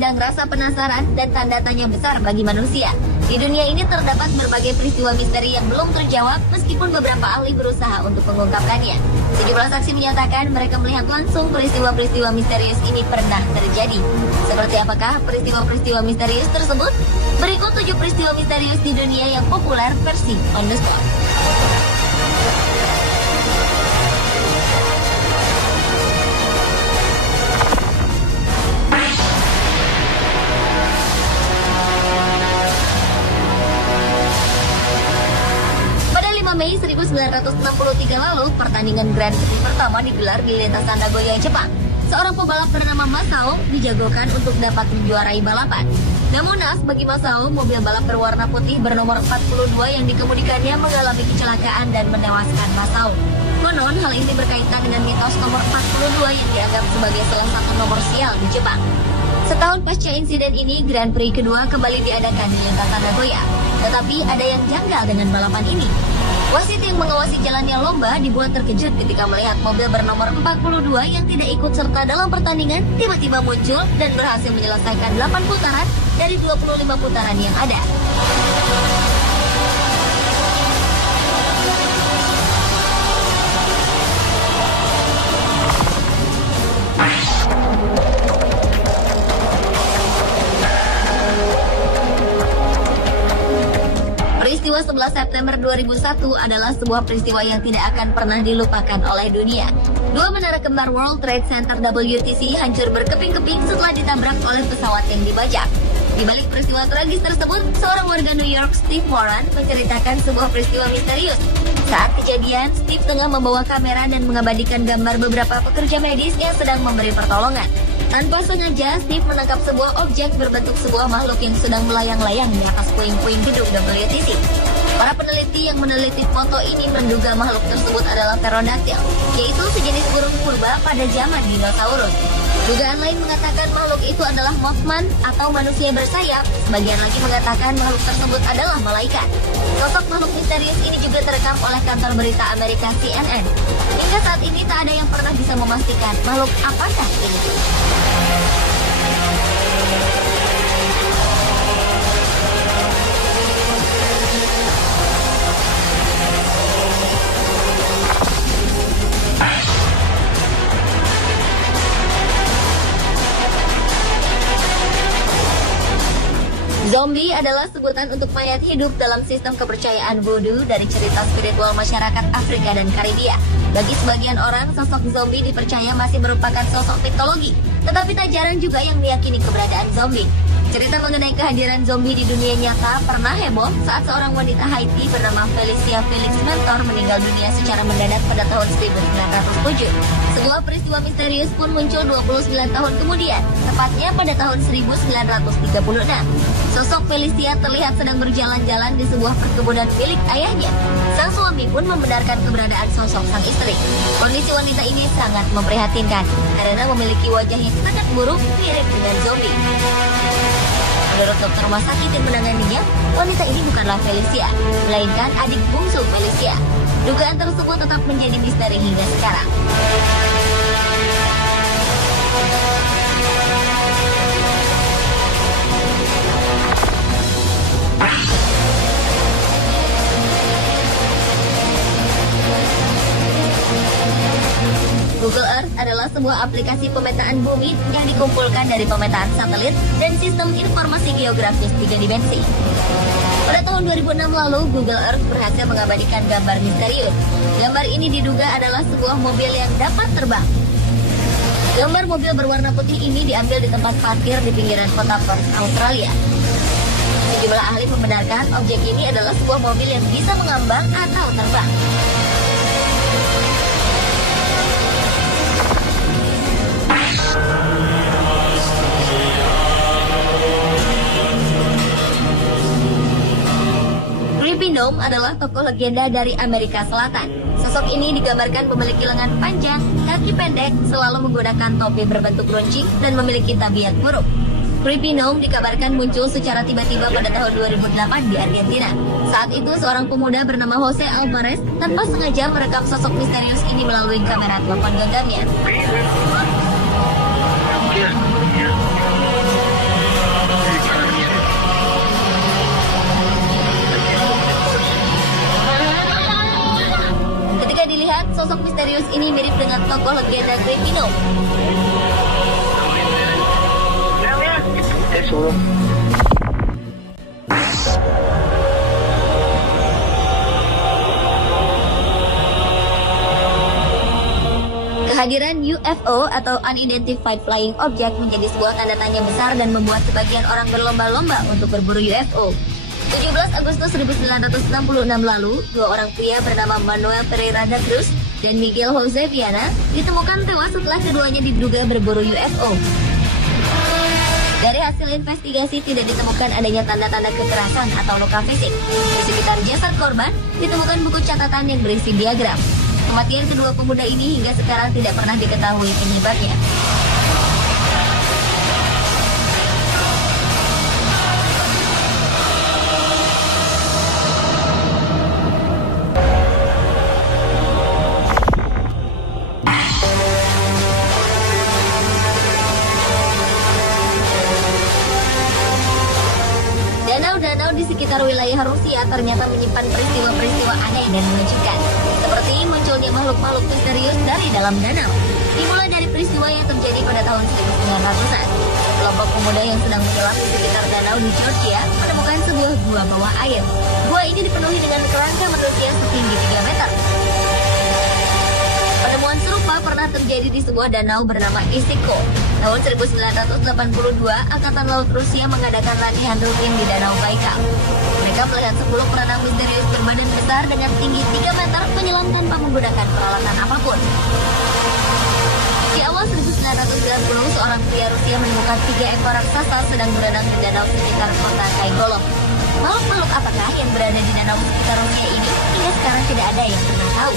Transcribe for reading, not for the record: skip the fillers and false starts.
mengundang rasa penasaran dan tanda tanya besar bagi manusia. Di dunia ini terdapat berbagai peristiwa misteri yang belum terjawab meskipun beberapa ahli berusaha untuk mengungkapkannya. Sejumlah saksi menyatakan mereka melihat langsung peristiwa-peristiwa misterius ini pernah terjadi. Seperti apakah peristiwa-peristiwa misterius tersebut? Berikut 7 peristiwa misterius di dunia yang populer versi on the spot. Mei 1963 lalu, pertandingan Grand Prix pertama digelar di lintasan Nagoya, Jepang. Seorang pembalap bernama Masao dijagokan untuk dapat menjuarai balapan. Namun naas bagi Masao, mobil balap berwarna putih bernomor 42 yang dikemudikannya mengalami kecelakaan dan menewaskan Masao. Konon, hal ini berkaitan dengan mitos nomor 42 yang dianggap sebagai salah satu nomor sial di Jepang. Setahun pasca insiden ini, Grand Prix kedua kembali diadakan di lintasan Nagoya. Tetapi ada yang janggal dengan balapan ini. Wasit yang mengawasi jalannya lomba dibuat terkejut ketika melihat mobil bernomor 42 yang tidak ikut serta dalam pertandingan tiba-tiba muncul dan berhasil menyelesaikan 8 putaran dari 25 putaran yang ada. Peristiwa 11 September 2001 adalah sebuah peristiwa yang tidak akan pernah dilupakan oleh dunia. Dua menara kembar World Trade Center WTC hancur berkeping-keping setelah ditabrak oleh pesawat yang dibajak. Di balik peristiwa tragis tersebut, seorang warga New York, Steve Warren, menceritakan sebuah peristiwa misterius. Saat kejadian, Steve tengah membawa kamera dan mengabadikan gambar beberapa pekerja medis yang sedang memberi pertolongan. Tanpa sengaja, Steve menangkap sebuah objek berbentuk sebuah makhluk yang sedang melayang-layang di atas puing-puing gedung WTC. Para peneliti yang meneliti foto ini menduga makhluk tersebut adalah pterodactyl, yaitu sejenis burung purba pada zaman dinosaurus. Dugaan lain mengatakan makhluk itu adalah Mothman atau manusia bersayap. Sebagian lagi mengatakan makhluk tersebut adalah malaikat. Sosok makhluk misterius ini juga terekam oleh kantor berita Amerika CNN. Hingga saat ini tak ada yang pernah bisa memastikan makhluk apakah ini. Zombie adalah sebutan untuk mayat hidup dalam sistem kepercayaan voodoo dari cerita spiritual masyarakat Afrika dan Karibia. Bagi sebagian orang, sosok zombie dipercaya masih merupakan sosok mitologi, tetapi tak jarang juga yang meyakini keberadaan zombie. Cerita mengenai kehadiran zombie di dunia nyata pernah heboh saat seorang wanita Haiti bernama Felicia Felix Mentor meninggal dunia secara mendadak pada tahun 1907. Sebuah peristiwa misterius pun muncul 29 tahun kemudian, tepatnya pada tahun 1936. Sosok Felicia terlihat sedang berjalan-jalan di sebuah perkebunan milik ayahnya. Sang suami pun membenarkan keberadaan sosok sang istri. Kondisi wanita ini sangat memprihatinkan karena memiliki wajah yang sangat buruk mirip dengan zombie. Menurut dokter rumah sakit yang menanganinya, wanita ini bukanlah Felicia, melainkan adik bungsu Felicia. Dugaan tersebut tetap menjadi misteri hingga sekarang. Google Earth adalah sebuah aplikasi pemetaan bumi yang dikumpulkan dari pemetaan satelit dan sistem informasi geografis 3 dimensi. Pada tahun 2006 lalu, Google Earth berhasil mengabadikan gambar misterius. Gambar ini diduga adalah sebuah mobil yang dapat terbang. Gambar mobil berwarna putih ini diambil di tempat parkir di pinggiran kota Perth, Australia. Sejumlah ahli membenarkan objek ini adalah sebuah mobil yang bisa mengambang atau terbang. Creepy Gnome adalah tokoh legenda dari Amerika Selatan. Sosok ini digambarkan memiliki lengan panjang, kaki pendek, selalu menggunakan topi berbentuk runcing, dan memiliki tabiat buruk. Creepy Gnome dikabarkan muncul secara tiba-tiba pada tahun 2008 di Argentina. Saat itu, seorang pemuda bernama Jose Alvarez tanpa sengaja merekam sosok misterius ini melalui kamera telepon genggamnya. sosok misterius ini mirip dengan tokoh legenda Great Pino. Kehadiran UFO atau Unidentified Flying Object menjadi sebuah tanda tanya besar dan membuat sebagian orang berlomba-lomba untuk berburu UFO. 17 Agustus 1966 lalu, dua orang pria bernama Manuel Pereira da Cruz dan Miguel Jose Viana ditemukan tewas setelah keduanya diduga berburu UFO. Dari hasil investigasi tidak ditemukan adanya tanda-tanda kekerasan atau luka fisik. Di sekitar jasad korban ditemukan buku catatan yang berisi diagram. Kematian kedua pemuda ini hingga sekarang tidak pernah diketahui penyebabnya. Danau-danau di sekitar wilayah Rusia ternyata menyimpan peristiwa-peristiwa aneh dan mengejutkan, seperti munculnya makhluk-makhluk misterius dari dalam danau. Dimulai dari peristiwa yang terjadi pada tahun 1900-an. Sekelompok pemuda yang sedang menyelam di sekitar danau di Georgia menemukan sebuah gua bawah air. Gua ini dipenuhi dengan kerangka manusia setinggi 3 meter. Penemuan serupa pernah terjadi di sebuah danau bernama Issyk-Kul. Tahun 1982, Angkatan Laut Rusia mengadakan latihan rutin di Danau Baikal. Mereka melihat 10 perenang misterius berbadan besar dengan tinggi 3 meter menyelam tanpa menggunakan peralatan apapun. Di awal 1990, seorang pria Rusia menemukan 3 ekor raksasa sedang berenang di danau sekitar kota Kaigolov. Makhluk-makhluk apakah yang berada di danau sekitar Rusia ini? Hingga sekarang tidak ada yang pernah tahu.